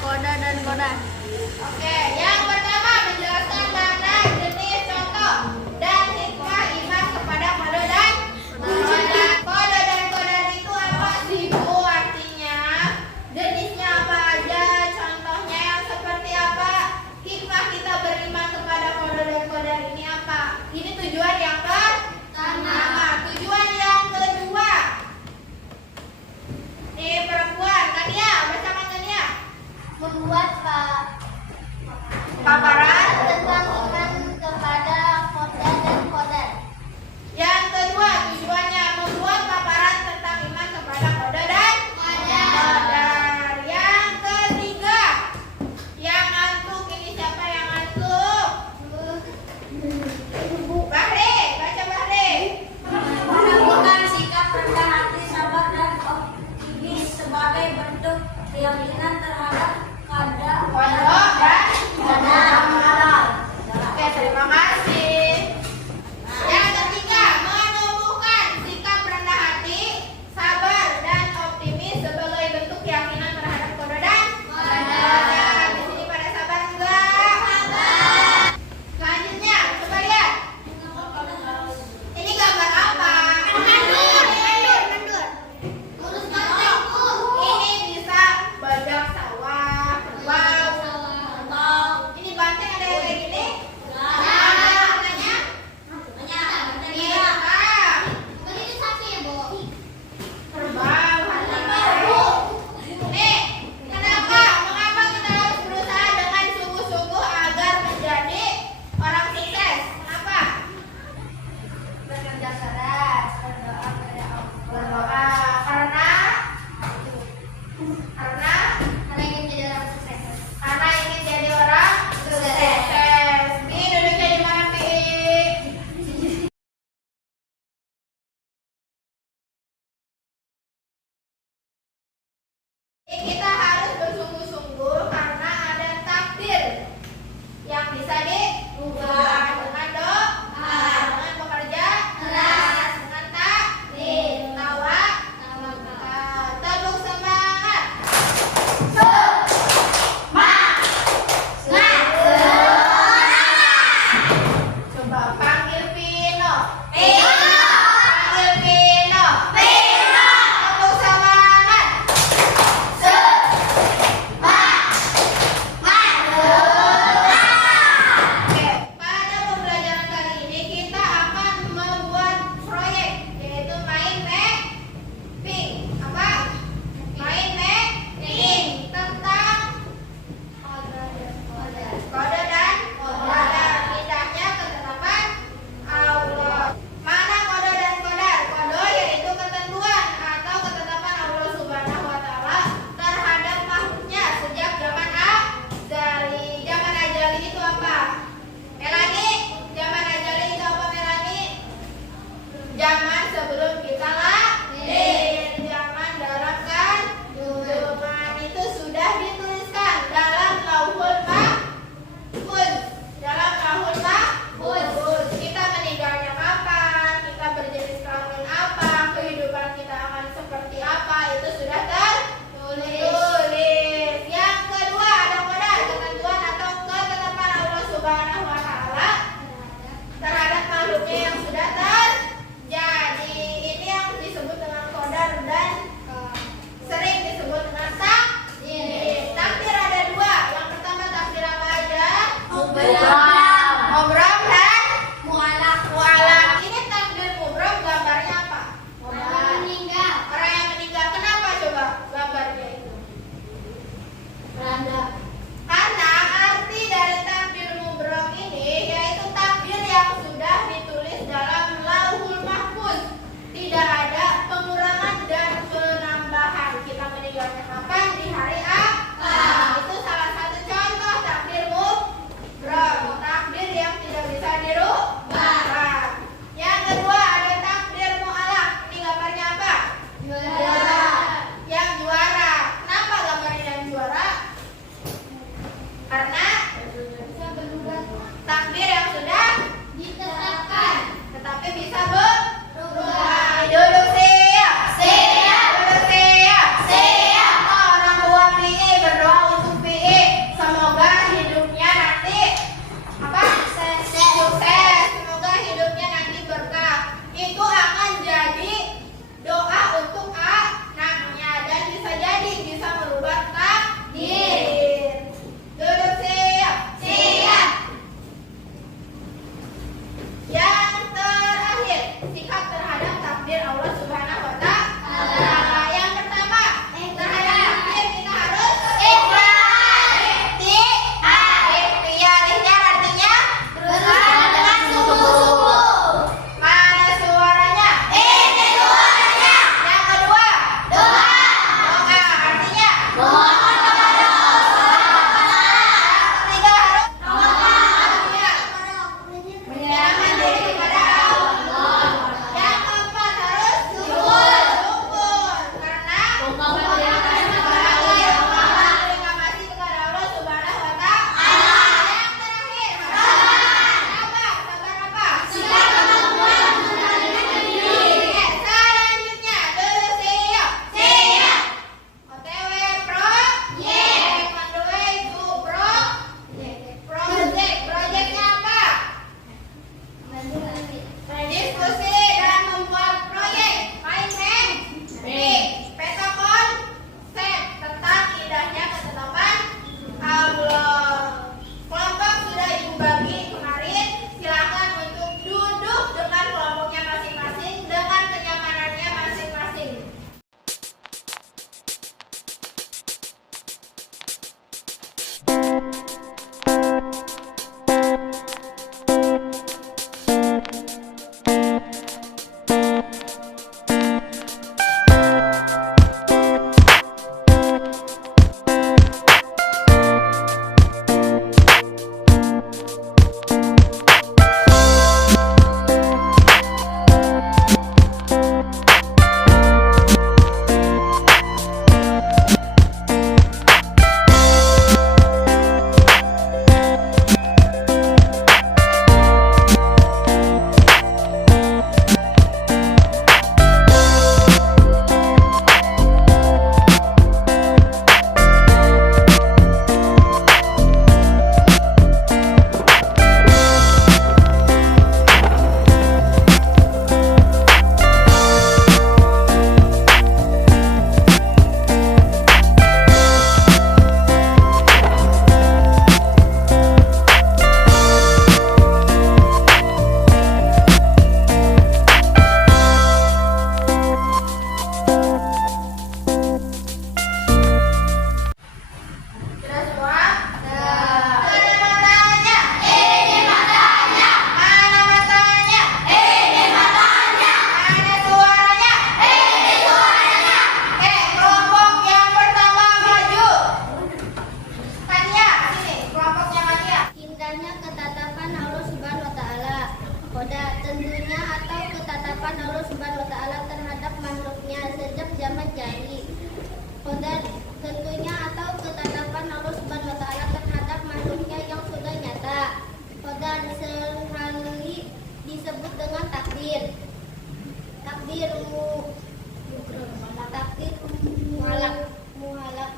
koda dan koda. Oke, yang pertama menjelaskan makna, jenis, contoh, dan hikmah iman kepada kode dan koda. Kode dan koda itu apa sih Bu artinya? Jenisnya apa aja? Contohnya yang seperti apa? Hikmah kita beriman kepada kode dan koda ini apa? Ini tujuan yang pertama. Tujuan yang kedua. Nih perempuan, Kania, bacakan Kania. Membuat Paparan. tentang iman kepada koda dan kodar. Yang kedua, tujuannya membuat paparan tentang iman kepada kode dan kodar. Yang ketiga, yang ngantuk ini siapa yang ngantuk? Bahri, baca Bahri. Menunjukkan sikap rendah hati, sabar dan optimis sebagai bentuk keyakinan terhadap Kodok dan kodar. makhluknya sejak zaman jahili. Qadar tentunya atau ketetapan Allah Subhanahu wa taala terhadap makhluknya yang sudah nyata. Qadar seringkali disebut dengan takdir. Takdir muhalak.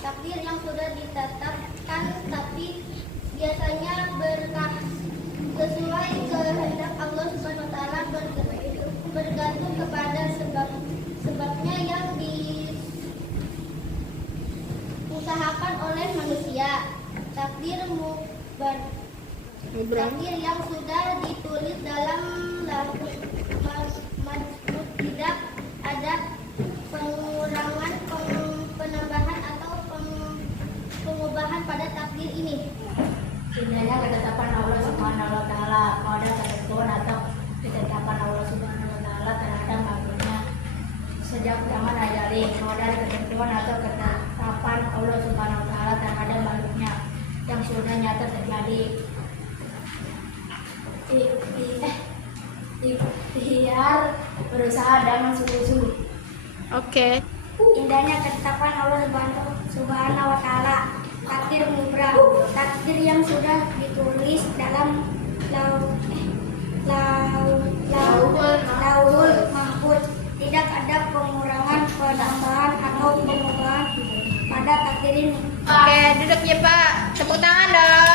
Takdir yang sudah ditetapkan tapi biasanya sesuai kehendak Allah Subhanahu wa taala bergantung kepada sebabnya yang diusahakan oleh manusia. Takdir yang sudah ditulis dalam lauhul mahfuz, tidak ada pengurangan, penambahan atau pengubahan pada takdir ini. Indahnya ketetapan Allah Subhanahu wa taala pada ketentuan atau ketetapan Allah Subhanahu wa taala terhadap makhluknya sejak zaman azali. Pada ketentuan atau ketetapan Allah Subhanahu wa taala terhadap makhluknya yang sudah nyata terjadi. Ikhtiar berusaha dengan sungguh-sungguh. Oke. Indahnya ketetapan Allah Subhanahu wa taala. Takdir mubrah, takdir yang sudah ditulis dalam lauhul mahfuz. Tidak ada pengurangan, penambahan atau pengubahan pada takdir ini. Oke, duduk ya Pak. Tepuk tangan dong.